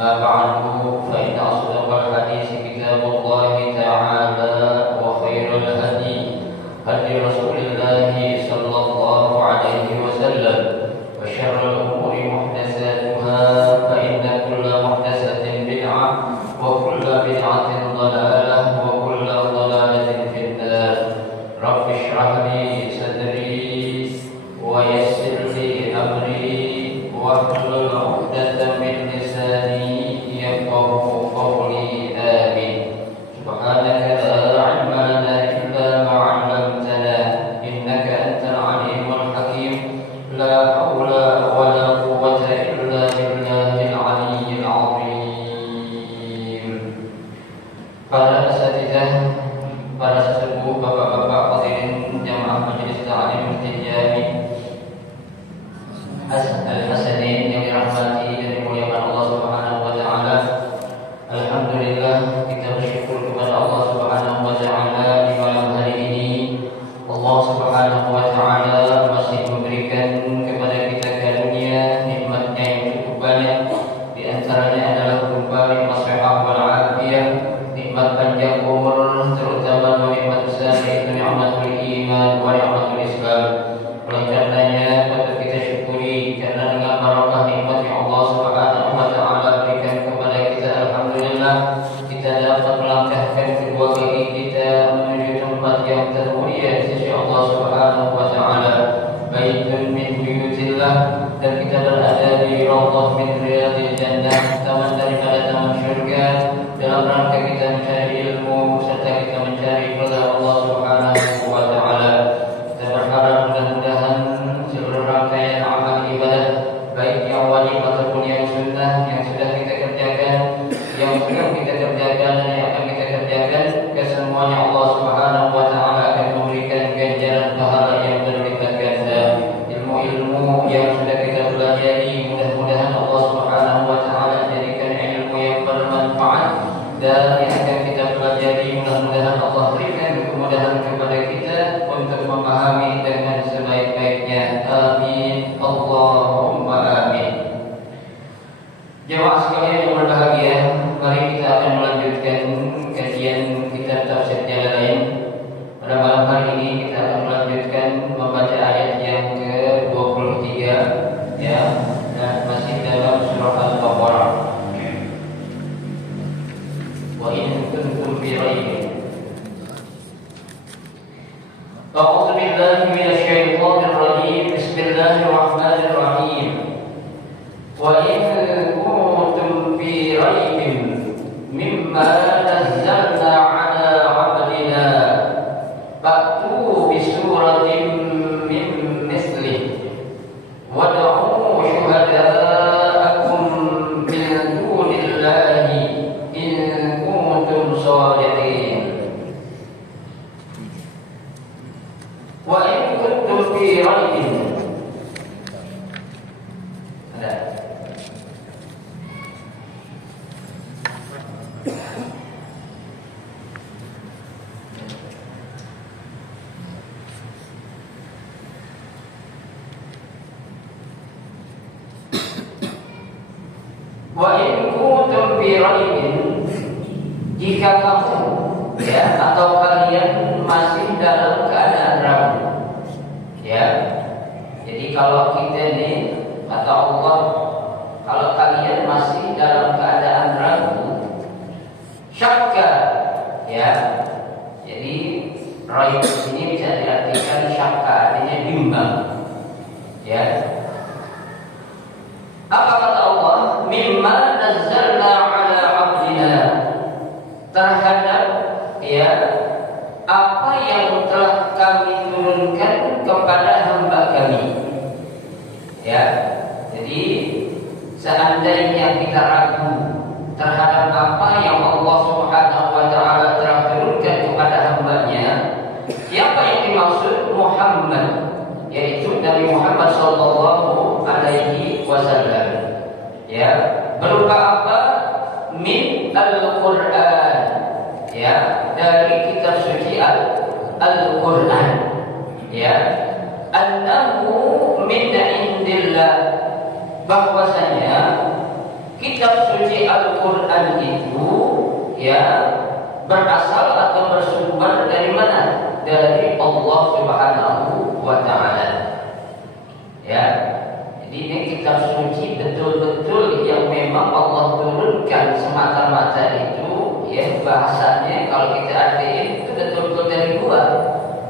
أما بعد فإن أصدق الحديث كتاب الله تعالى وخير الهدي هدي رسول الله صلى الله عليه وسلم وشر الأمور محدثاتها فإن كل محدثة بدعة وكل بدعة ضلالة وكل ضلالة في النار رب اشرح لي صدري ويسر لي أمري واحلل عقدة من لساني يفقهوا قولي آمين سبحانك لا علم لنا إلا ما علمتنا إنك أنت العليم الحكيم لا حول ولا قوة إلا بالله العلي العظيم. Para asatidzah, para sesepuh, bapak-bapak hadirin jamaah majelis ta'lim Al-Jami Al-Hasanin yang dirahmati dan dimuliakan Allah Subhanahu wa taala. Alhamdulillah, kita bersyukur kepada Allah Subhanahu wa taala di malam hari ini. Allah Subhanahu wa taala masih memberikan kepada kita karunia nikmat-Nya yang cukup banyak. Di antaranya adalah berupa nikmat sehat wal afiyah, nikmat panjang umur, terutama nikmat besar yaitu nikmatul iman wa nikmatul Islam. Oleh karenanya patut kita syukuri karena dengan barakah nikmat yang Allah Subhanahu wa taala berikan kepada kita, alhamdulillah kita dapat melangkahkan kedua kaki kita menuju tempat yang termulia di sisi Allah Subhanahu wa taala, baitun min buyutillah, dan kita berada di raudhah min riyadil jannah, taman daripada taman syurga, dalam rangka kita mencari ilmu serta kita mencari ridha Allah Subhanahu wa taala. Kita berharap mudah-mudahan seluruh rangkaian amal ibadah, baik yang wajib ataupun yang sunnah, yang sudah kita kerjakan, yang sedang kita kerjakan dan yang akan kita kerjakan, kesemuanya Allah Subhanahu wa taala akan memberikan ganjaran pahala yang berlipat ganda. Ilmu-ilmu yang sudah kita pelajari, mudah-mudahan Allah Subhanahu wa taala jadikan ilmu yang bermanfaat, dan yang akan kita pelajari mudah-mudahan Allah berikan kemudahan kepada kita untuk memahami dengan sebaik-baiknya. Amin Allahumma amin. Jemaah sekalian yang berbahagia, mari kita akan melanjutkan kajian kitab tafsir Jalalain. Pada malam hari ini kita akan melanjutkan membaca ayat yang ke-23 ya, dan masih dalam surah Al-Baqarah. Wa in kuntum fi raibin. A'udzu billahi minasy syaithanir rajim. Bismillahirrahmanirrahim. Wa in kuntum fi raibin mimma nazzalna 'ala 'abdina fa'tu bi suratin min mislihi wad'u syuhada'akum min dunillahi in kuntum shadiqin. Wa in kuntum fi raibin. Ada. Wa in kuntum fi raibin, jika kamu ya atau kalian masih dalam keadaan ragu ya. Jadi kalau kita nih kata Allah, kalau kalian masih dalam keadaan ragu, syakka ya. Jadi raib ini bisa diartikan syakka, artinya bimbang ya. Apa kata Allah? Mimma nazzalna 'ala 'abdina, terhadap ya apa yang telah kami turunkan kepada hamba kami ya. Jadi seandainya kita ragu terhadap apa yang Allah Subhanahu wa taala telah turunkan kepada hamba-Nya, siapa yang dimaksud? Muhammad, yaitu Nabi Muhammad sallallahu alaihi wasallam ya. Berupa apa? Min al-Qur'an ya, dari kitab suci Al-Qur'an ya. Annahu min indillah, bahwasanya kitab suci suci Al-Quran itu ya berasal atau bersumber dari mana? Dari Allah Subhanahu wa Ta'ala. Ya, jadi ini kitab suci betul-betul yang memang Allah turunkan semata-mata itu, ya bahasanya kalau kita artiin itu betul-betul dari gua,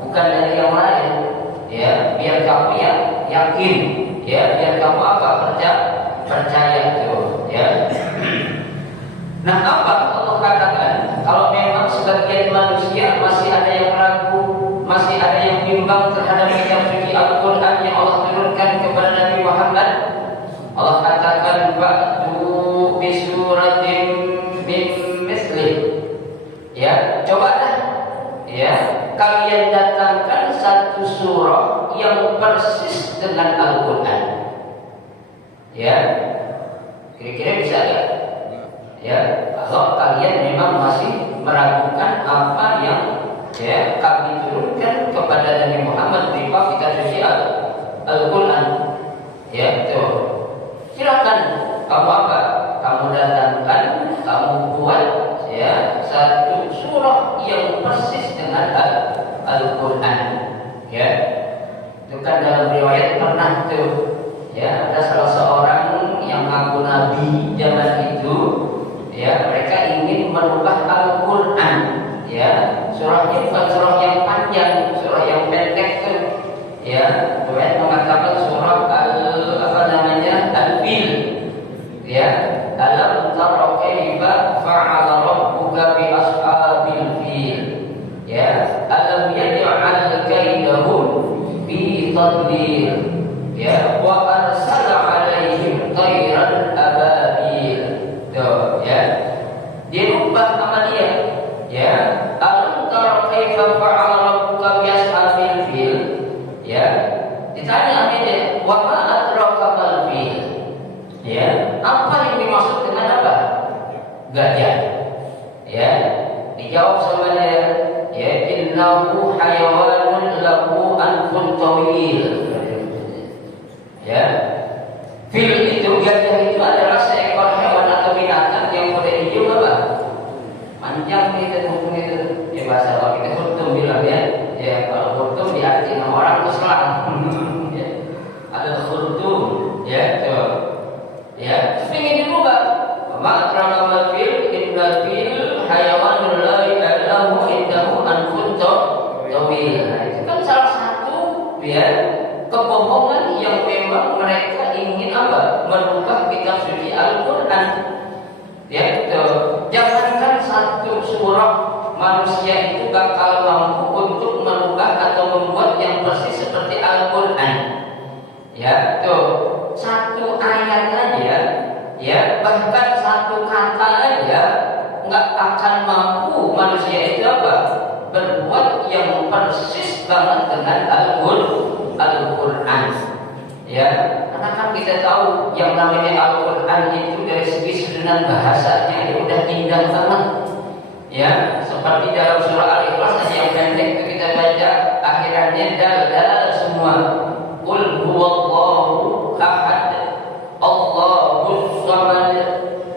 bukan dari yang lain. Ya, biar kamu yakin, ya biar kamu apa percaya tuh, ya. Nah, apa Allah katakan? Kalau memang sebagian manusia masih ada yang ragu, masih ada yang bimbang terhadap kitab suci Al-Quran yang Allah turunkan kepada Nabi Muhammad, Allah katakan ba'du bisuratin min mislih. Ya, cobalah ya kalian datangkan satu surah yang persis dengan Al-Quran. Ya, kira-kira bisa gak? Ya, kalau kalian memang masih meragukan apa yang ya kami turunkan kepada Nabi Muhammad berupa kitab suci Al-Quran, ya tuh, silakan kamu apa? Kamu datangkan, kamu buat ya satu surah yang persis dengan Al-Quran. Ya, itu kan dalam riwayat pernah tuh, ya ada salah seorang yang ngaku nabi zaman itu. Ya, mereka ingin merubah Al-Quran. Ya, surahnya bukan surah yang panjang, surah yang pendek tuh. Ya, Tuhan mengatakan surah Al-Fil. Ya, alam tara kaifa fa'ala rabbuka bi ashabil fil. Ya, alam yaj'al kaidahum fi tadlil. Ya, wa arsala 'alaihim tayran ababil. Tuh, ya. Dirubah sama dia. Ya, alam tara kaifa fa'ala rabbuka bi ashabil fil. Ya. Ditanya sama dia, wa ma adraka mal fil. Ya, apa yang dimaksud dengan apa? Gajah. Ya. Dijawab sama dia, ya innahu hayawanun lahu anfun tawil. Ya. Fil itu, gajah itu adalah seekor hewan atau binatang yang berhidung apa? Panjang itu, ya bahasa kalau kita hurtum bilang ya. Ya kalau hurtum diartikan orang itu selang. Ya. Ada hurtum, ya tuh. Ya, ingin dirubah. Maka nama fil inna fil hayawanul la ilaha indahu anfun tawil. Nah, itu kan salah satu ya kebohongan yang memang mereka ingin apa? Merubah kitab suci Al-Quran. Ya, itu. Jangankan satu surah manusia itu bakal mampu untuk merubah atau membuat yang persis seperti Al-Quran. Ya, tuh. Satu ayat aja, ya bahkan satu kata aja nggak akan mampu manusia itu apa? Berbuat yang persis banget dengan Al-Quran. Ya, karena kan kita tahu yang namanya Al-Quran itu dari segi susunan bahasanya ya udah indah banget. Ya, seperti dalam surah Al-Ikhlas aja yang pendek itu kita baca akhirannya dal semua. Qul huwallahu ahad, Allahus samad,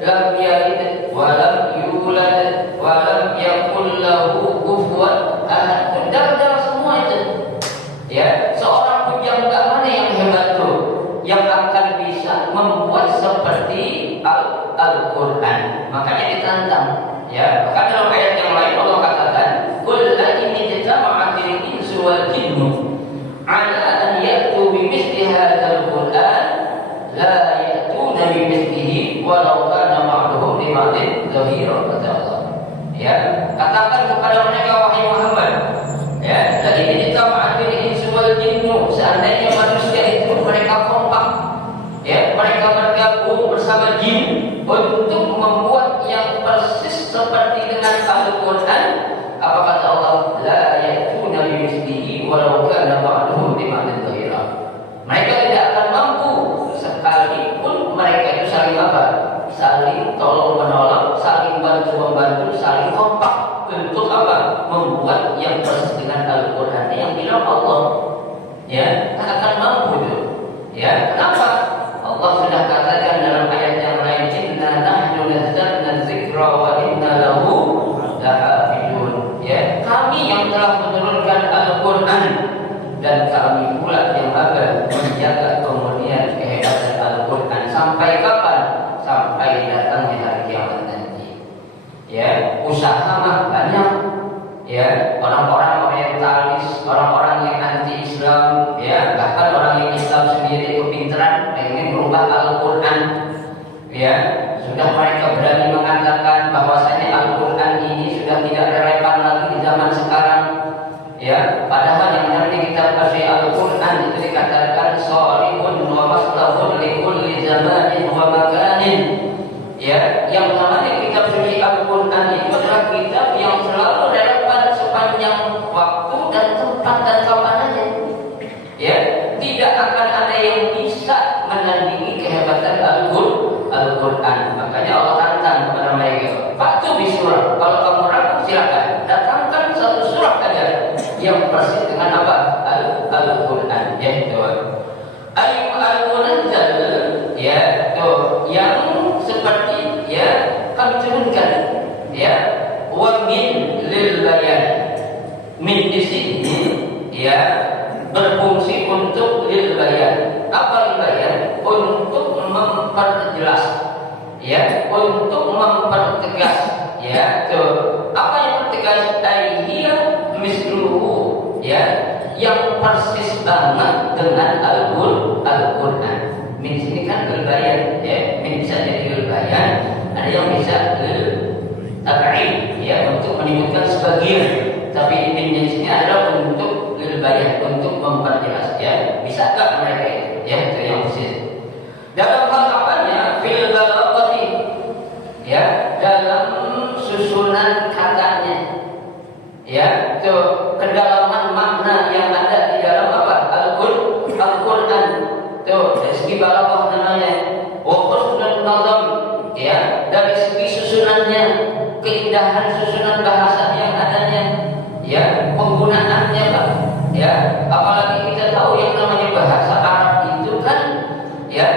lam yalid wa lam yulad wa lam yakul lahu kufuwan ahad. Dal semua itu. Ya, seorang bujang mana yang hebat tuh, yang akan bisa membuat seperti Al-Quran. Makanya ditantang. Ya, maka dalam ayat yang lain Allah katakan, "Qul la in jama'atil insu wal jinnu ala an ya'tu bimithli hadzal Qur'an la ya'tuna bimithlihi walau kana ma'duhum limadin dhahira." Kata Allah. Ya, katakan kepada mereka wahai Muhammad, ya, la in jama'atil insu wal jinnu, seandainya manusia itu mereka kompak, ya, mereka bergabung bersama jin untuk membuat yang persis seperti dengan Al-Quran, apa kata Allah? La ya'tuna bimithlihi walau kana ba'duhum limadin dhahira. Mereka tidak akan mampu sekalipun mereka itu saling apa? Saling tolong menolong, saling bantu membantu, saling kompak untuk apa? Membuat yang persis dengan Al-Quran yang bilang Allah. Ya, tak akan mampu itu. Ya, kenapa? Allah sudah katakan dalam ayat yang lain, inna nahnu datang di hari kiamat nanti. Ya, usaha mah banyak. Ya, orang-orang orientalis, orang-orang yang anti Islam, ya, bahkan orang yang Islam sendiri kepintaran pengen merubah Al-Quran. Ya, sudah mereka berani mengatakan bahwasanya Al-Quran ini sudah tidak relevan lagi di zaman sekarang. Ya, padahal yang namanya kitab asli Al-Quran itu dikatakan sholihun wa maslahun li kulli zamanin wa makanin. Ya, yang namanya kitab suci Al-Quran itu adalah kitab yang selalu relevan sepanjang waktu dan tempat dan kapan aja. Ya, tidak akan ada yang bisa menandingi kehebatan Al-Quran. Makanya Allah tantang kepada mereka, "Fatu bi surah." Kalau kamu ragu silakan datangkan satu surah saja yang persis dengan apa? Al-Quran. Ya, itu. Al-Munazzal, ya, itu yang seperti ya kami turunkan, ya, wa min lil bayan. Min di sini ya berfungsi untuk lil bayan. Apa lil bayan? Untuk memperjelas, ya, untuk mempertegas, ya, tuh. Apa yang pertegas? Aihiya misluhu, ya, yang persis banget dengan Al-Quran. Min sini kan berbayan, ya, min bisa jadi berbayan, ada yang bisa tab'id, ya, untuk menyebutkan sebagian. Tapi min di sini adalah untuk berbayan, untuk memperjelas, ya. Bisa enggak mereka, ya, itu yang persis. Dalam hal apanya? Fil balaghati, ya, dalam susunan katanya, ya, itu kedalaman makna yang ada di dalam apa? Al-Quran. Tuh, dari segi balaghah namanya, wa husnul nazam, ya, dari segi susunannya, keindahan susunan bahasa yang adanya, ya, penggunaannya, Pak, ya, apalagi kita tahu yang namanya bahasa Arab itu kan, ya,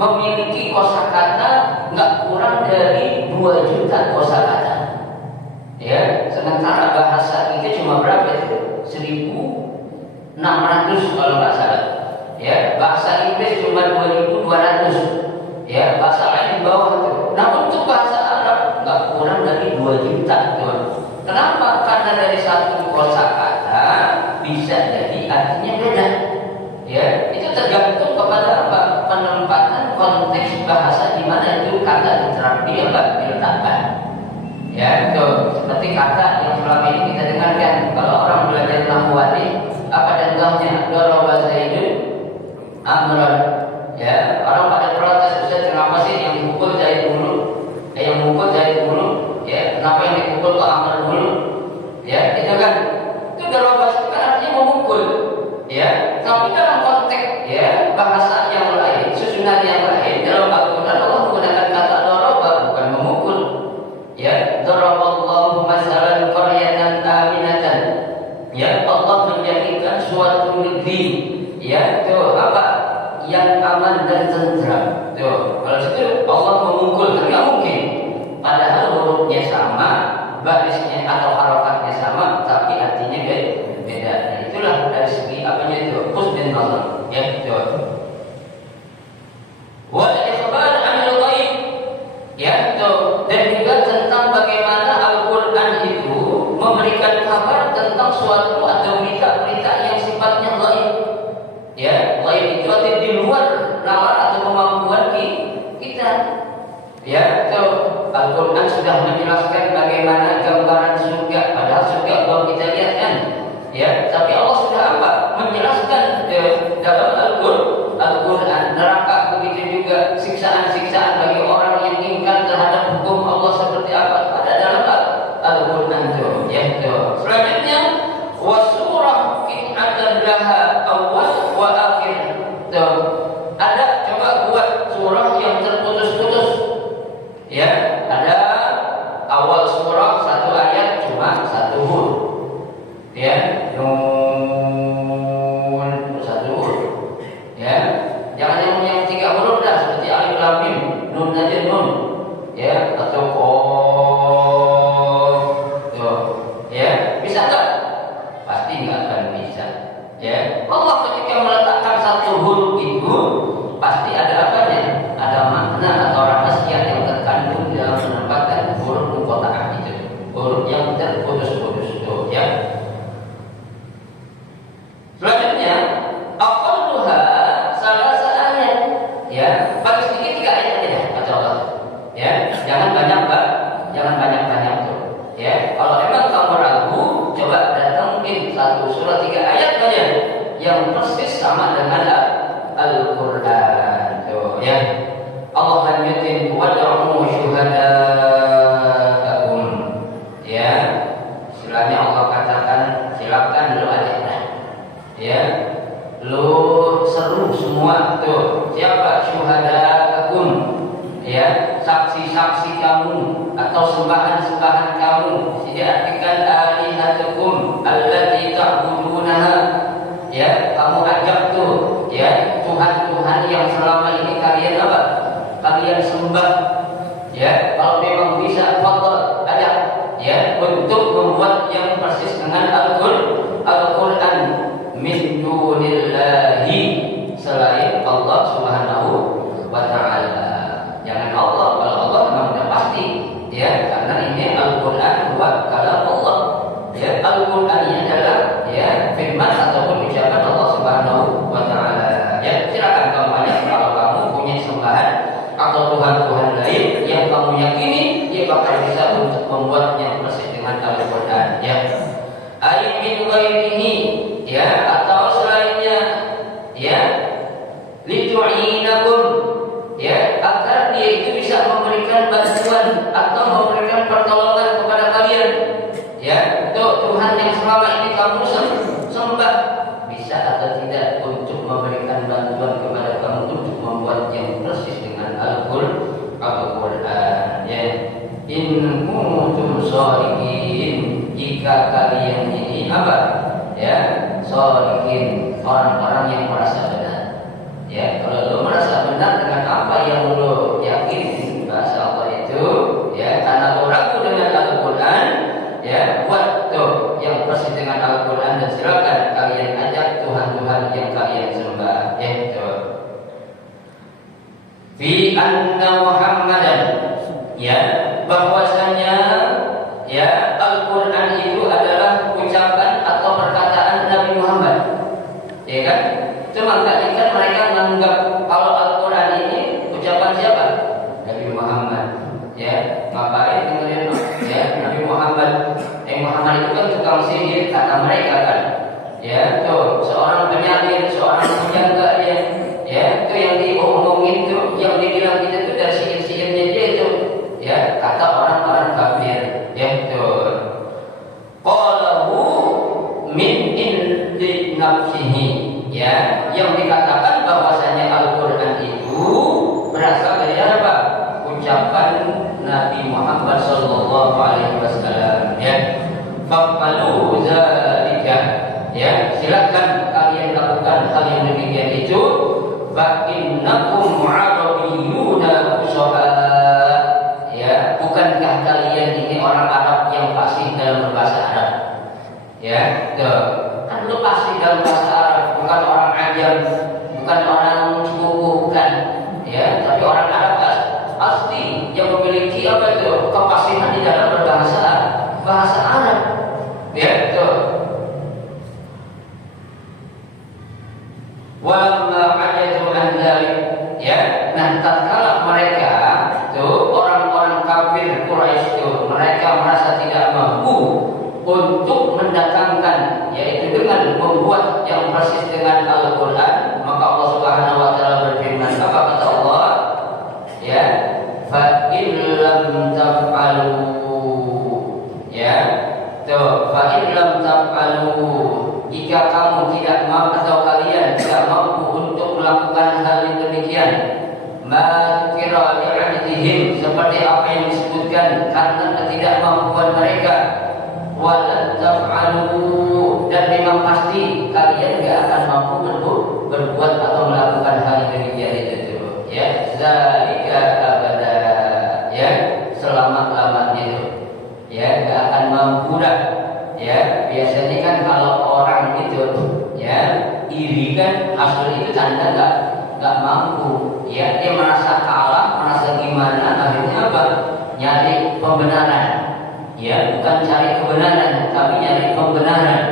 memiliki kosakata nggak kurang dari 2 juta kosakata, ya, sementara bahasa kita cuma berapa itu? 1.600 kalau nggak salah. Ya, bahasa Inggris cuma 2.200. Ya, bahasa lain di bawah itu. Nah, untuk bahasa Arab nggak kurang dari 2 juta, teman. Kenapa? Karena dari satu kosakata bisa jadi artinya beda. Ya, itu tergantung kepada apa? Penempatan konteks bahasa di mana itu kata diletakkan. Ya, itu seperti kata yang selama ini kita dengarkan. Kalau orang belajar nahwani, apa contohnya? Daraba Zaidun Amran, ya, orang pada protes, Ustaz, kenapa sih yang dipukul Zaid dulu? Yang memukul Zaid dulu, ya, kenapa yang dipukul kok Amr dulu? Ya, itu kan, itu daraba itu kan artinya memukul, ya. Tapi dalam konteks, ya, bahasa yang lain, susunan yang lain, dalam Al-Quran Allah menggunakan kata daraba, bukan memukul. Ya, daraballahu masalan qaryatan aminatan. Ya, Allah menjadikan suatu negeri, ya, itu apa? Yang aman dan tentram. Tuh, kalau situ Allah memukul, kan nggak mungkin. Padahal hurufnya sama, barisnya atau harokatnya sama, tapi artinya beda. Nah, itulah dari segi apanya itu, husnul nazar, ya, itu. Wal ikhbar anil ghaib, ya, itu. Dan juga tentang bagaimana Al-Quran itu memberikan kabar tentang suatu atau berita-berita yang sifatnya ghaib. Ya, ghaib itu ada di luar nalar atau kemampuan kita. Ya, itu Al-Quran sudah menjelaskan bagaimana gambaran surga, padahal surga belum kita lihat kan. Ya, tapi Allah sudah apa? Menjelaskan dalam Al-Quran neraka, begitu juga siksaan-siksaan bagi orang yang ingkar terhadap hukum Allah seperti apa pada dalam Al-Quran itu. Ya, itu. Selanjutnya wasurah qit'atan laha awal wa akhir. Tuh, ada coba buat surah yang terputus-putus. Ya, ada awal surah 1 ayat cuma 1 huruf. Ya, nun 1 huruf. Ya, jangan yang 3 huruf dah seperti alif lam mim, nun aja nun. Ya, atau qaf. Tuh, ya, bisa enggak? Pasti enggak akan bisa. Ya, Allah ketika meletakkan 1 huruf itu pasti ada apanya? Ada makna atau rahasia yang terkandung jangan banyak tuh. Ya, kalau emang kamu ragu, coba datangin 1 surah 3 ayat saja yang persis sama dengan Al-Qur'an tuh ya. Allah lanjutin wad'u syuhada'akum. Ya. Istilahnya Allah katakan silakan lu ajak. Ya. Lu seru semua tuh. Siapa syuhada'akum? Ya, saksi-saksi kamu atau sembahan-sembahan kamu. Diartikan alihatukum allati ta'budunaha. Ya, kamu ajak tuh ya Tuhan-Tuhan yang selama ini kalian apa? Kalian sembah. Ya, kalau memang bisa fadhal ajak ya untuk membuat yang persis dengan Al-Qur'an min dunillahi selain Allah Subhanahu wa taala. Jangan Allah, kalau Allah memang sudah pasti ya, karena ini Al-Qur'an wa kalam Allah. Ya, Al-Qur'an ini adalah ya firman ataupun ucapan Allah Subhanahu wa taala. Ya, silakan kamu ajak kalau kamu punya sembahan atau tuhan-tuhan lain yang kamu yakini dia bakal bisa untuk membuatnya persis dengan Al-Qur'an ya. Ay min ghairihi ya atau selainnya ya litu'inakum ya agar dia itu bisa memberikan bantuan atau memberikan pertolongan kepada kalian ya. Tuh Tuhan yang selama ini kamu sembah bisa atau tidak untuk memberikan bantuan kepada kamu untuk membuat yang persis dengan Al-Qur'an ya. In kuntum shadiqin, jika kalian ini apa ya shadiqin, orang-orang yang merasa benar ya. Kalau lo merasa benar dengan apa yang lo yakin bahasa Allah itu ya, karena lo ragu dengan Al-Qur'an ya, buat tuh yang persis dengan Al-Qur'an dan silakan kalian ajak Tuhan-Tuhan yang kalian sembah ya. Tuh fi anna Muhammadan ya, bahwasanya ya Al-Qur'an itu adalah ucapan atau perkataan Nabi Muhammad ya kan. Cuma kan mereka menganggap kalau Al-Qur'an ini ucapan siapa? Nabi Muhammad ya. Ngapain kemudian ya Nabi Muhammad Muhammad itu kan tukang sihir kata mereka kan ya. Tuh seorang penyair, seorang penjaga ya itu yang diomongin tuh, yang dibilang kita tuh dari sihir-sihirnya dia itu ya, kata orang-orang kafir ya. Tuh qalahu min indi nafsihi ya, yang dikatakan bahwasanya Al-Qur'an itu berasal dari apa? Ucapan Nabi Muhammad sallallahu alaihi wasallam ya. Faqalu zalika ya, silakan kalian lakukan hal yang demikian itu. Fa innakum arabiyyuna usaha ya, bukankah kalian ini orang Arab yang fasih dalam berbahasa Arab ya. Tuh kan lu fasih dalam bahasa Arab, bukan orang ajam, bukan orang suku, bukan ya, tapi orang Arab asli yang memiliki apa itu kefasihan di dalam bahasa Arab ya. Tuh walamma ajadu an dzalik ya. Nah tatkala mereka tuh orang-orang kafir Quraisy itu mereka merasa tidak mampu untuk mendatangkan yaitu dengan membuat yang persis dengan Al-Qur'an, maka Allah Subhanahu wa taala berfirman, apa kata Allah ya, fa in lam taf'alu ya. Tuh fa in lam taf'alu, jika kamu tidak mampu atau kalian tidak mampu untuk melakukan hal yang demikian, ma kira li'adihim, seperti apa yang disebutkan karena ketidakmampuan mereka, walan taf'alu, dan memang pasti kalian tidak akan mampu berbuat atau melakukan hal yang demikian itu ya. Zalika abada ya, selama-lamanya itu ya, tidak akan mampu dah ya. Biasanya kan kalau orang itu ya iri kan, hasil itu tanda nggak mampu ya. Dia merasa kalah, merasa gimana, akhirnya apa? Nyari pembenaran ya, bukan cari kebenaran tapi nyari pembenaran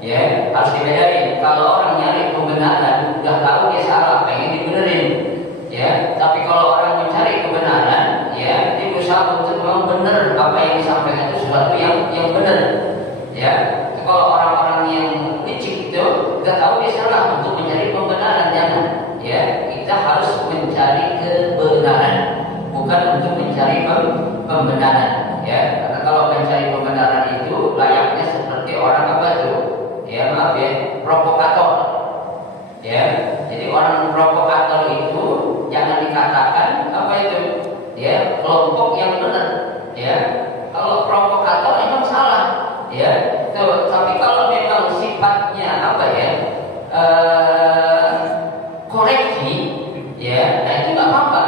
ya. Harus dibedain, kalau orang nyari pembenaran udah tahu dia salah, pengen dibenerin ya. Tapi kalau orang mencari kebenaran ya, dia memang benar apa yang disampaikan itu sesuatu yang benar. Ya, kalau orang-orang yang licik itu kita tahu dia salah untuk mencari pembenaran, jangan. Ya, kita harus mencari kebenaran, bukan untuk mencari pembenaran. Ya, karena kalau mencari pembenaran itu layaknya seperti orang apa tuh? Ya, maaf ya, provokator. Ya, jadi orang provokator itu jangan dikatakan apa itu? Ya, kelompok yang benar. Ya, kalau provokator emang salah. Ya, tuh, tapi kalau memang sifatnya apa ya? Koreksi, ya, nah itu nggak apa-apa.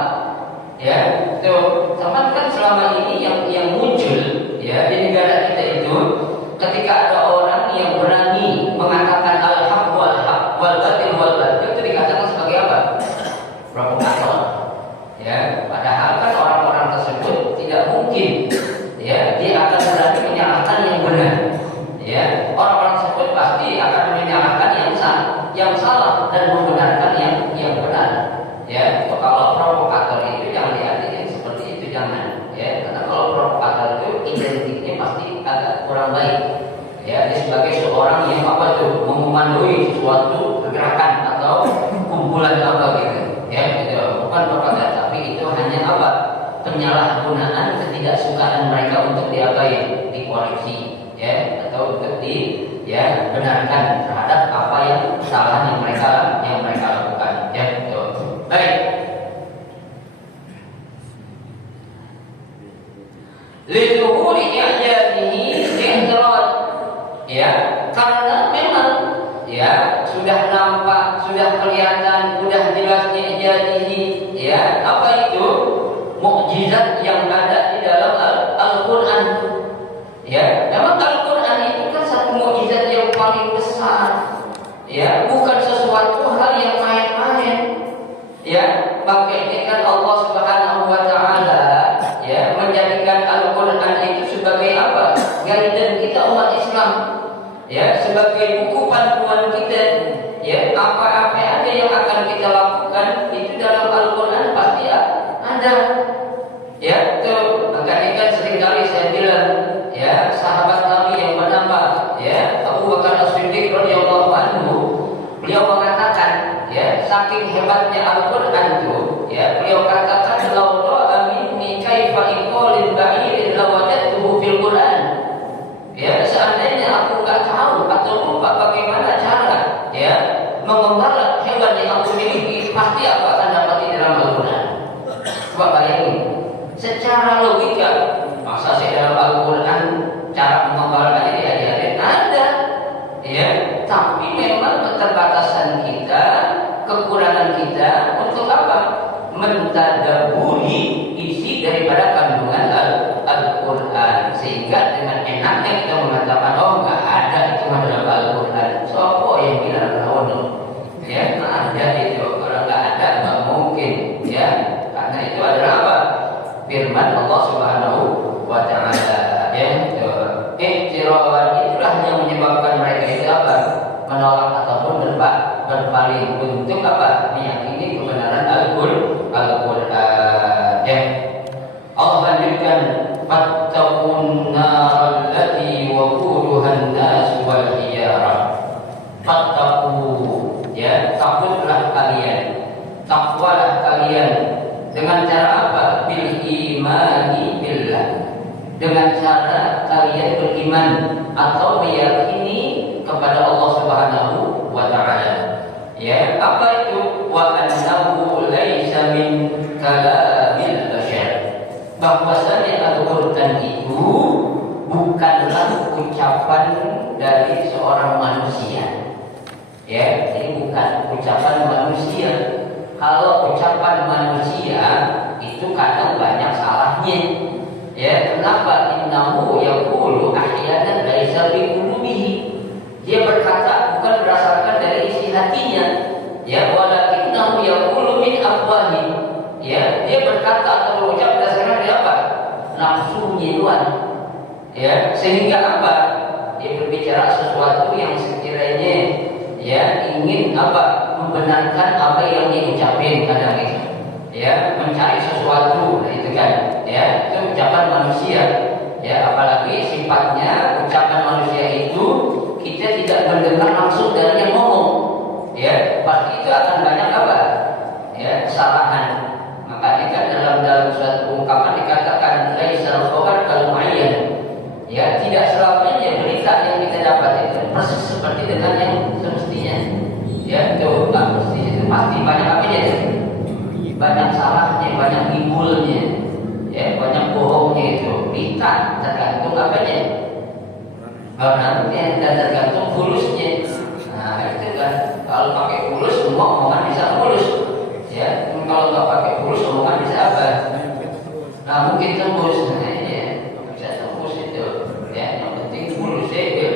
Ya, tuh, sama kan selama ini yang muncul ya di negara kita itu ketika ada orang yang berani mengatakan al-haq wal batil itu dikatakan sebagai apa? Provokator. Ya, padahal kan orang-orang tersebut tidak mungkin ya dia akan berani menyalahkan yang benar. Ya, orang-orang tersebut pasti akan menyalahkan yang salah dan membenarkan yang benar. Ya, kalau provokator itu jangan diartikan seperti itu, jangan. Ya, karena kalau provokator itu identiknya pasti agak kurang baik. Ya, dia sebagai seorang yang apa tuh memandui suatu gerakan atau kumpulan apa gitu. Ya, itu bukan provokator, tapi itu hanya apa? Penyalahgunaan ketidaksukaan mereka untuk diapain? Dikoreksi, ya, atau untuk benarkan terhadap apa yang kesalahan yang mereka lakukan. Ya, betul. Baik. Lizuhuri i'jadihi i'tirad. Ya, karena memang ya sudah nampak, sudah kelihatan, sudah jelasnya i'jadihi. Ya, apa itu? Mukjizat yang ada di dalam Al-Quran. Ya, memang Al-Quran itu kan satu mukjizat yang paling besar. Ya, bukan sesuatu hal yang main-main. Ya, makanya kan Allah Subhanahu wa taala ya menjadikan Al-Quran itu sebagai apa? Guidance kita umat Islam. Ya, sebagai buku panduan kita. Ya, apa-apa ada yang akan kita lakukan itu dalam Al-Quran pasti ada. Ya, tuh makanya kan seringkali saya bilang ya sahabat Nabi yang bernama ya Abu Bakar As-Siddiq radhiyallahu anhu, beliau mengatakan ya saking hebatnya Al-Quran itu ya beliau katakan law ra'a minni kaifa iqalil ba'ir lawajadtuhu fil Quran. Ya, seandainya aku nggak tahu atau lupa bagaimana cara ya mengembala hewan yang aku miliki, pasti aku akan dapat di dalam Al-Quran. Coba bayangin, secara logika masa sih dalam Al-Quran cara mengembalanya diajarin ada, ya. Tapi memang keterbatasan kita, kekurangan kita untuk apa? Mentadaburi isi daripada kandungan Al-Quran, sehingga dengan enaknya kita mengatakan oh nggak ada itu dalam Al-Quran. Sopo yang bilang lawan, ya nggak ada itu, kalau nggak ada nggak mungkin, ya. Karena itu adalah apa? Firman Allah Subhanahu wa taala. Ya, i'tirad itulah yang menyebabkan mereka itu apa? Menolak ataupun berpaling untuk apa? Meyakini kebenaran Al-Quran. Ya. Allah lanjutkan fattaqun nar allati waquduha an-nas wal hijarah. Fattaqu, ya, takutlah kalian, takwalah kalian. Dengan cara apa? Bil imani billah. Dengan cara kalian beriman atau meyakini kepada Allah Subhanahu wa taala. Ya, apa itu? Wa annahu laisa min kalamil bashar. Bahwasanya Al-Quran itu bukanlah ucapan dari seorang manusia. Ya, ini bukan ucapan manusia. Kalau ucapan manusia itu kadang banyak salahnya. Ya, kenapa? Innahu yaqulu ahyanan laisa bi qulubihi. Dia berkata bukan berdasarkan dari isi hatinya. Ya, walakinnahu yaqulu min afwahi. Ya, dia berkata atau berucap berdasarkan dari apa? Nafsunya doang. Ya, sehingga apa? Dia berbicara sesuatu yang sekiranya ya ingin apa? Membenarkan apa yang diucapin kadang itu, ya, mencari sesuatu, nah itu kan, ya, itu ucapan manusia. kerumitan, tergantung apanya, orangnya, dan tergantung fulusnya. Nah itu kan, kalau pakai fulus semua omongan bisa fulus, ya. Kalau nggak pakai fulus omongan bisa apa? Nah mungkin tembus, nah ya bisa tembus itu, ya. Yang penting fulus ya,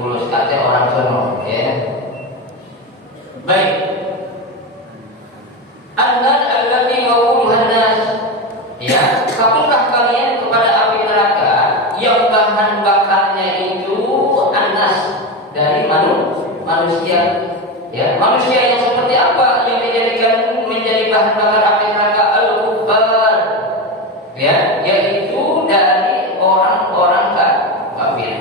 fulus kata orang sono, ya. Baik. An-nar allati waqudha nas. Ya, takutlah kalian kepada api neraka yang bahan bakarnya itu anas dari manusia. Ya, manusia yang seperti apa yang menjadi bahan bakar api neraka? Al-kufar. Ya, yaitu dari orang-orang kafir.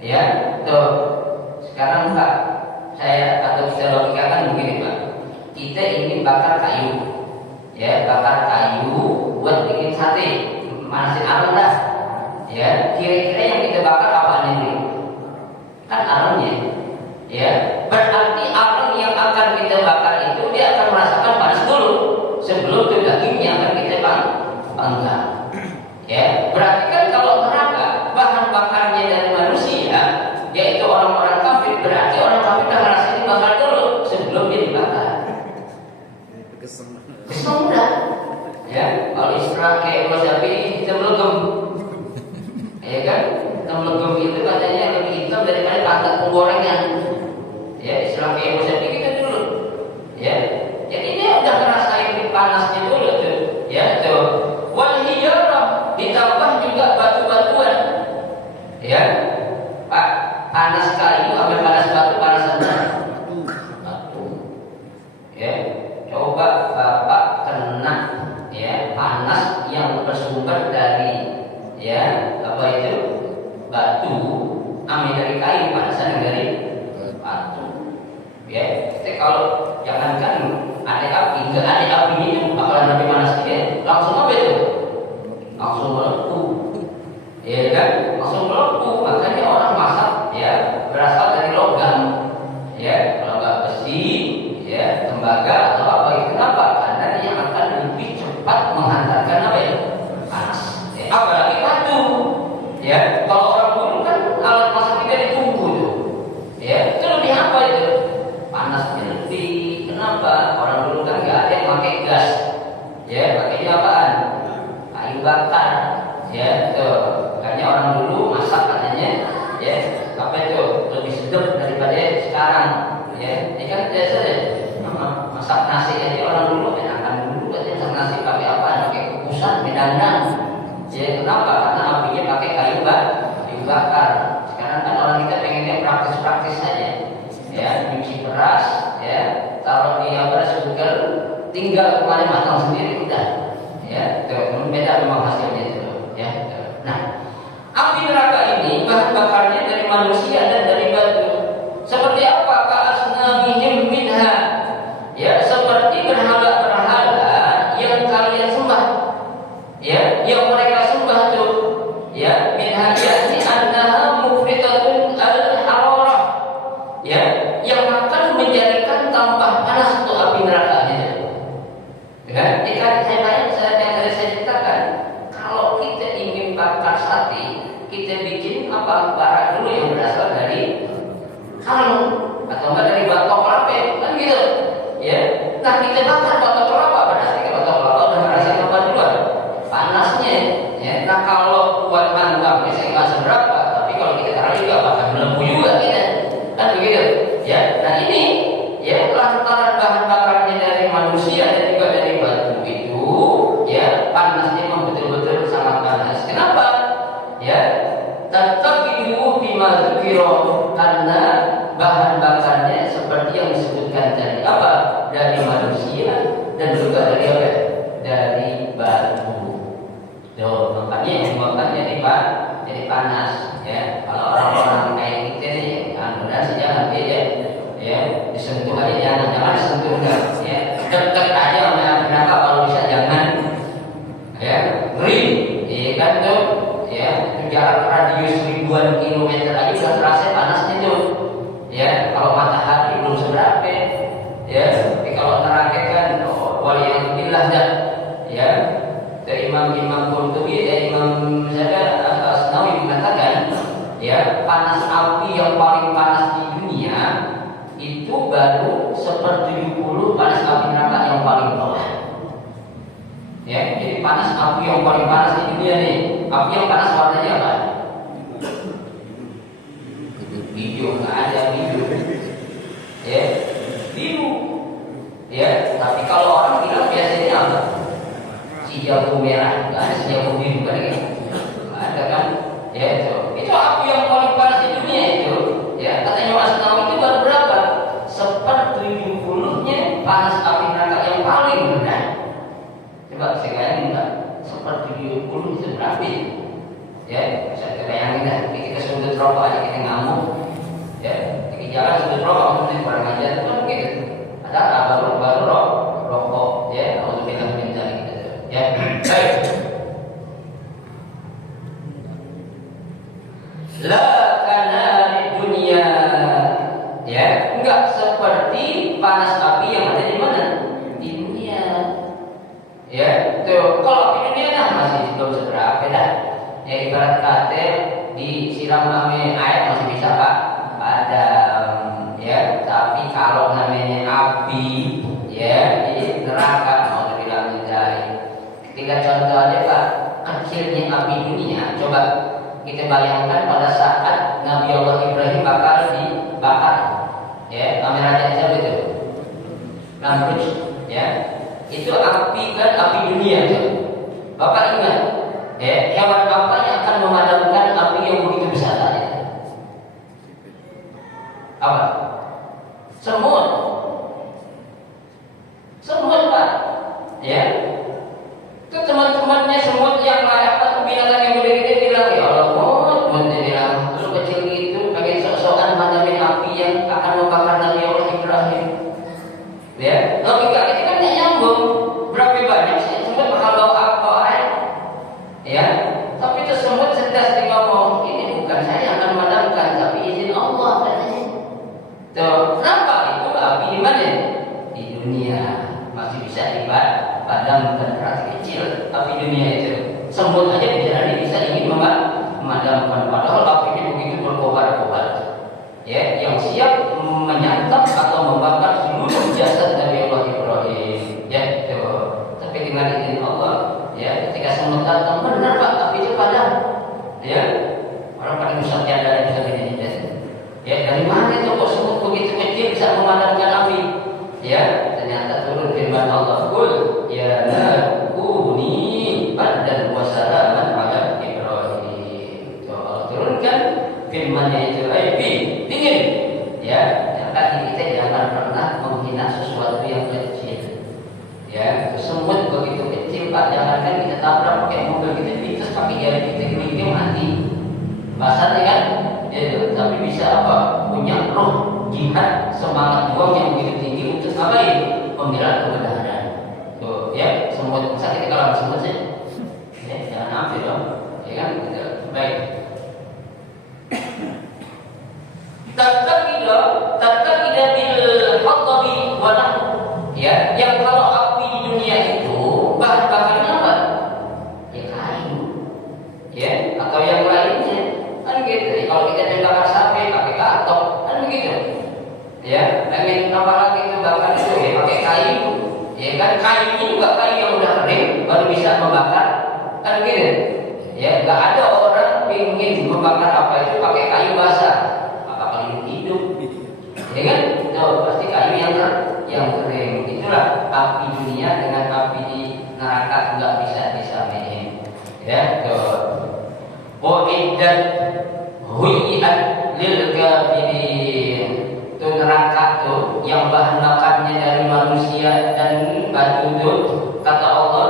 Ya, tuh. Sekarang Pak, saya atau kita logikakan begini Pak. Kita ingin bakar kayu, ya bakar kayu buat bikin sate, manasin arang dah, ya kira-kira yang kita bakar apa nih? Kan arangnya, ya berarti arang yang akan kita bakar itu dia akan merasakan panas dulu sebelum itu dagingnya akan kita panggang, ya berarti kan kalau neraka bahan bakarnya dari manusia, yaitu orang-orang kafir, berarti orang kafir dah ngerasain bakar dulu sebelum dia dibakar. Kesel dah, ya. Kalau istilah kayak Rosapi hitam legem, ya kan? Hitam legem itu katanya lebih hitam daripada pantat penggorengan. Ya, istilah kayak Rosapi kita dulu, ya. Jadi dia udah ngerasain panasnya dulu tuh, ya tuh. Wal hijarah ditambah juga batu-batuan, ya. Pak, panas kayu sampai panas batu panasan batu, ya. Coba Bapak kena ya panas yang bersumber dari ya apa itu batu, amin dari kayu, panasan dari batu. Ya, jadi kalau jangankan ada api, nggak ada apinya itu bakalan lebih panas dia, langsung apa itu? Langsung melepuh, ya kan? Langsung melepuh. Makanya orang masak ya berasal dari logam, ya kalau nggak besi, ya tembaga atau apa itu. Kenapa? Karena dia akan lebih cepat menghantarkan apa ya? Panas. Ya, apalagi batu. Ya, kalau orang dulu kan alat masak kita ditunggu tuh. Ya, itu lebih apa itu? Panasnya lebih. Kenapa? Orang dulu kan nggak ada yang pakai gas. Ya, pakainya apaan? Kayu bakar. Ya, tuh. Makanya orang dulu masak katanya, ya apa itu lebih sedap daripada sekarang. Ya, ini kan biasa deh. Masak nasi aja orang dulu enakan dulu aja masak nasi pakai apa? Pakai kukusan, medangnan. Ya kenapa? Karena apinya pakai kayu bakar. Sekarang kan orang kita pengennya praktis-praktis saja. Ya nyuci beras, ya taruh di beras cooker, tinggal kemarin matang sendiri udah. Ya beda memang hasilnya itu. Ya. Nah, api neraka ini bahan bakarnya dari manusia dan dari batu. Seperti apa? Ka'asnamihim minha. Ya, seperti berhala-berhala yang kalian sembah. Ya, yang mereka sembah itu. Ya, minha yakni annaha mufritatun al-hararah. Ya, yang akan menjadikan tambah panas untuk api nerakanya. Ya, jika saya ceritakan, kalau kita ingin bakar sate, kita bikin apa? Bara dulu yang berasal dari kalung atau enggak dari batok kelapa, kan gitu. Ya, nah kita bakar batok kelapa, berarti batok kelapa udah ngerasain apa duluan? Panasnya. Ya, nah kalau buat panggang saya nggak seberapa, tapi kalau kita taruh juga bakal melepuh juga kita, kan begitu. Ya, nah ini ya lantaran bahan bakarnya dari manusia dan juga dari batu itu, ya panasnya memang betul-betul sangat panas. Kenapa? Ya, tetap itu bimadzukiro karena bahan bakarnya seperti yang disebutkan tadi apa? Dari manusia dan juga dari apa? Dari batu. Tuh, makanya yang membuatkan jadi panas. Ya, kalau orang-orang kayak kita nih, benar sih jangan dia ya disentuh aja jangan disentuh enggak. Ya, dekat aja sama neraka kalau bisa jangan. Ya, ngeri. Iya kan tuh. Ya, jarak radius ribuan kilometer aja udah terasa panasnya tuh. Ya, kalau matahari belum seberapa. Ya, tapi kalau neraka kan waliyadzubillah dah. Ya, dari Imam Qurtubi, dari Imam paling panas di dunia nih. Api yang panas warnanya apa? Hijau, nggak ada biru. Ya, biru. Ya, tapi kalau orang bilang biasanya apa? Si jago merah, nggak ada si jago biru kan? Nggak ada kan? Ya itu api yang paling panas di dunia itu. Ya, katanya Mas Nawawi itu baru berapa? 1/70-nya panas api neraka yang paling rendah. Coba saya bayangin nggak? 1/70 itu berapa? Ya, bisa kita bayangin kan? Kita sudut rokok aja kita ngamuk. Ya, di jalan sudut rokok mungkin kurang ajar itu kan begitu. Ada baru rokok. Ya, kalau bilang minta gitu. Ya, baik. La kana di dunia, ya enggak seperti panas api yang ada di mana, di dunia. Ya tuh kalau di dunia nah masih belum seberapa dah. Ya ibarat kata disiram ame air masih bisa pak padam. Ya tapi kalau namanya api, ya jadi neraka mau dibilang menjadi. Ketika contoh aja pak kecilnya api dunia, coba kita bayangkan pada saat Nabi Allah Ibrahim bakal dibakar, ya, kamera siapa itu? Namrud, ya, itu api kan api dunia, ya. Bapak ingat, ya, hewan apa yang akan memadamkan api yang begitu besar tadi? Apa? Semut, pak, ya. Itu teman-temannya semut yang layak atau binatang yang gede-gede bilang ya Allah mut dia bilang lu kecil gitu pengen sok-sokan madamin api yang akan membakar Nabi Allah Ibrahim. Ya logika kita kan tidak nyambung. Berapa banyak sih semut bakal bawa air? Ya tapi itu semut cerdas dia ngomong ini bukan saya yang akan memadamkan tapi izin Allah katanya. Tuh kenapa itu api di mana? Di dunia masih bisa dipadamkan berarti kecil api dunia itu. Semut aja bisa ingin memadamkan padahal apinya begitu berkobar-kobar. Ya, yang siap menyantap atau membakar seluruh jasad Nabi Allah Ibrahim. Ya, itu. Tapi dengan izin Allah, ya, ketika semut datang benar pak, api itu padam. Ya, orang paling besar tiada yang bisa ini. Ya, dari mana itu kok semut begitu kecil bisa memadamkan api? Ya, ternyata turun firman Allah, "Qul ya dan wasalaman ala Ibrahim." Allah turunkan firman-Nya itu api dingin. Ya, yang kita jangan pernah menghina sesuatu yang kecil. Ya, semut begitu kecil pak, jangankan kita tabrak pakai mobil kita pintas pakai jari kita gini mati. Basarnya kan, ya, tapi bisa apa? Punya roh jihad, semangat juang yang begitu tinggi untuk apa ya? Membela kebenaran. Tuh, ya, semut masa kita kalau semut sih. Jangan ambil dong, ya kan? Baik. Tatkala bil hatabi wadah, ya, yang kalau api di dunia itu bahan bakarnya apa? Ya kayu, ya, atau yang lainnya, kan gitu. Kalau kita membakar sapi pakai katok, kan begitu. Ya, pengen apa lagi itu bakar itu ya pakai kayu, ya kan? Kayunya juga kayu yang udah kering baru bisa membakar. Kan gitu, ya nggak ada orang ingin membakar apa itu pakai kayu basah, apa kayu hidup, ya kan? Itu pasti kayu yang kering. Itulah api dunia dengan api di neraka nggak bisa disamain. Ya, dan huyiat lil kafirin. Itu neraka tuh yang bahan bakarnya dari manusia dan batu tuh kata Allah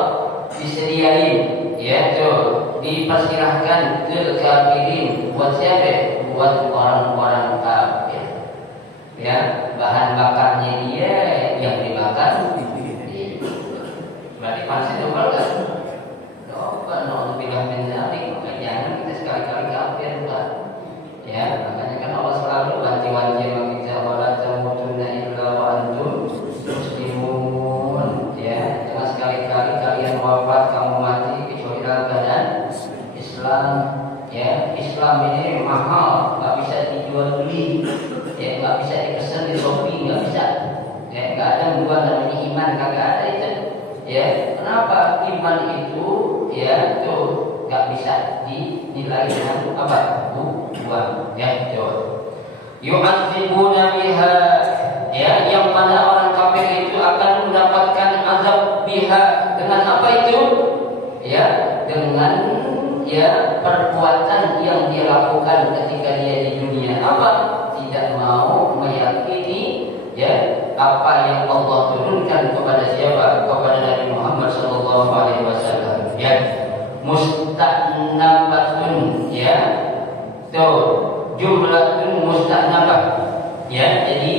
disediain. Ya tuh dipersilahkan lil kafirin buat siapa? Buat orang-orang kafir. Ya bahan bakarnya dia yang dibakar. Berarti panasnya double kan? Double. Kalau bilang menjadi jangan kita sekali-kali kafir kan? Ya makanya kan Allah selalu wanti-wanti sama kita wala tamutunna illa wa antum muslimun. Ya jangan sekali-kali kalian wafat kamu mati dalam keadaan Islam. Ya Islam ini mahal, nggak bisa dijual beli, ya nggak bisa dipesan di Shopee, nggak bisa. Ya nggak ada dua namanya iman, kagak ada itu. Ya Kenapa iman itu ya tuh nggak bisa dinilai dengan apa? Uang ya tuh. Yu'adzibuna biha, ya, yang mana orang kafir itu akan mendapatkan azab biha dengan apa itu? Ya, dengan ya perbuatan yang dia lakukan ketika dia di dunia. Apa? Tidak mau meyakini ya apa yang Allah turunkan kepada siapa? Kepada Nabi Muhammad sallallahu alaihi wasallam. Ya, musta'nabatun, ya. Tuh, jumlatun musta'nabah. Ya, jadi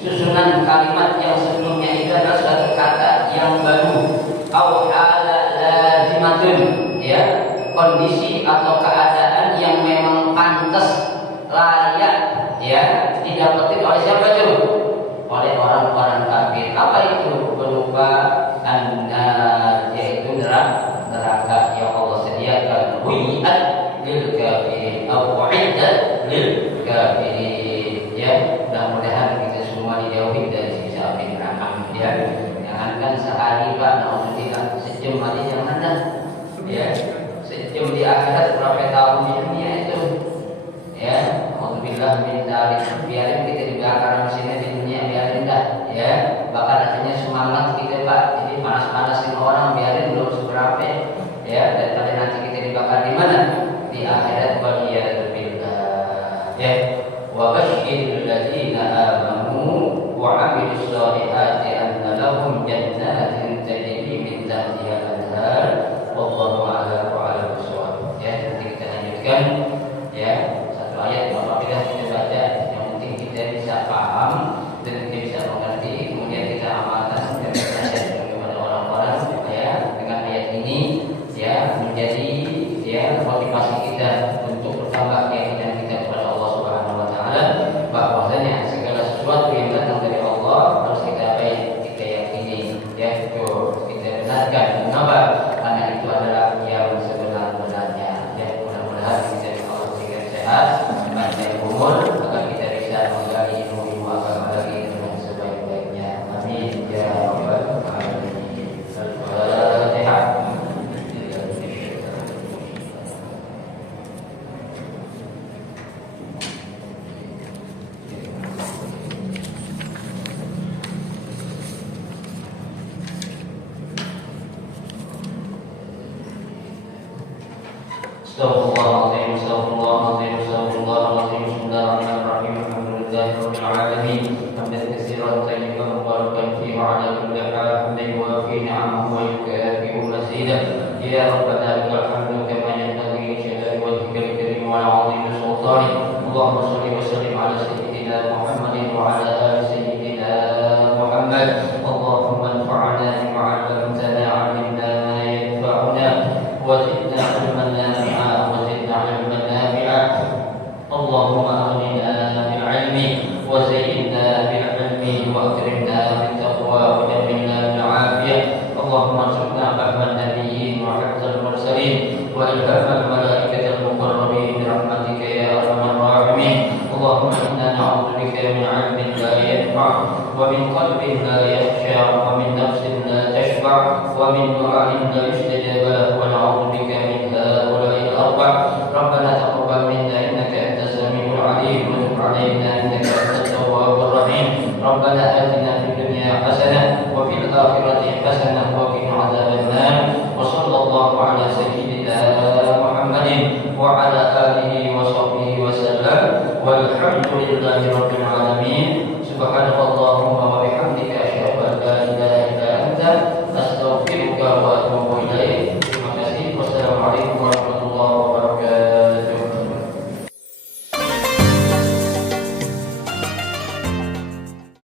susunan kalimat yang sebelumnya itu adalah suatu kata yang baru. Au ala lazimatun, ya, kondisi atau keadaan yang memang pantas, layak, ya, didapetin oleh siapa itu? Oleh orang-orang kafir. Apa itu? Berupa annar, yaitu neraka yang Allah sediakan. Huyi'at lil kafirin atau u'iddat lil kafirin. Ya, mudah-mudahan kita semua dijauhi dari siksa api neraka. Ya, jangankan sehari Pak, alhamdulillah sejam aja jangan dah. Ya, sejam di akhirat berapa tahun di dunia itu? Ya, alhamdulillah min dzalik. Biarin kita dibakar mesinnya di dunia, biarin dah. Ya, bakar rasanya semangat kita Pak. Jadi panas-panasin orang, biarin belum seberapa. Ya, daripada nanti kita dibakar di mana? Di akhirat. Waliyadzubillah. Ya, wa basyiril ladzina amanu wa 'amilus shalihati anna lahum jannatin tajri min tahtiha al-anhar wallahu a'lam bishawab. Ya, nanti kita lanjutkan ya satu ayat Bapak kita baca, yang penting kita bisa paham dan kita bisa mengerti, kemudian kita amalkan dan kita ajarkan kepada orang-orang ya dengan ayat ini ya menjadi ya motivasi kita untuk bertambah keyakinan kita kepada Allah Subhanahu wa taala, bahwasanya segala sesuatu yang datang dari Allah harus kita yakini ya, itu kita benarkan. Kenapa? Karena itu adalah yang sebenar-benarnya. Ya, mudah-mudahan kita Allah berikan sehat, panjang umur, agar kita bisa menggali ilmu agama lagi dengan sebaik-baiknya. Amin ya rabbal alamin. Al-Fatihah. Astagfirullahaladzim, astagfirullahaladzim, astagfirullahaladzim. Bismillahirrahmanirrahim. Alhamdulillahirabbil alamin. Hamdan katsiran thayyiban mubarakan fihi wa 'ala kulli hal. Hamdan yuwafi ni'amahu wa yukafi'u mazidah. Ya Rabbana lakal hamdu kama yanbaghi li jalali wajhikal karim wa 'azimi sultanik. Allahumma shalli wa sallim 'ala sayyidina Muhammadin wa 'ala ali sayyidina Muhammad. Allahumma anfa'na bima 'allamtana 'allimna ma yanfa'una wa zidna 'ilman nafi'a wa zidna 'ilman nafi'a. Allahumma aghnina bil 'ilmi wa zayyinna bil 'ilmi wa akrimna bit taqwa wa jammilna bil 'afiyah. Allahumma arzuqna fahman nabiyyin wa hifdzal mursalin wa ilhamal malaikatil muqarrabin bi rahmatika ya arhamar rahimin. Allahumma inna na'udzu bika min 'ilmin la yanfa' wa min qalbin la yakhsha wa min nafsin la tashba' wa min du'ain la yustajab lahu wa na'udzu bika min ha'ula'il arba'. Rabbana taqabbal minna innaka antas samiul 'alim wa tub 'alaina innaka antat tawwabur rahim. Rabbana atina fid dunya hasanah wa fil akhirati hasanah wa qina adzabannar. Wa sallallahu ala sayyidina Muhammadin wa ala alihi wa sahbihi wa sallam. Walhamdulillahi rabbil alamin. Subhanakallahumma wa bihamdika asyhadu an la ilaha illa anta astaghfiruka wa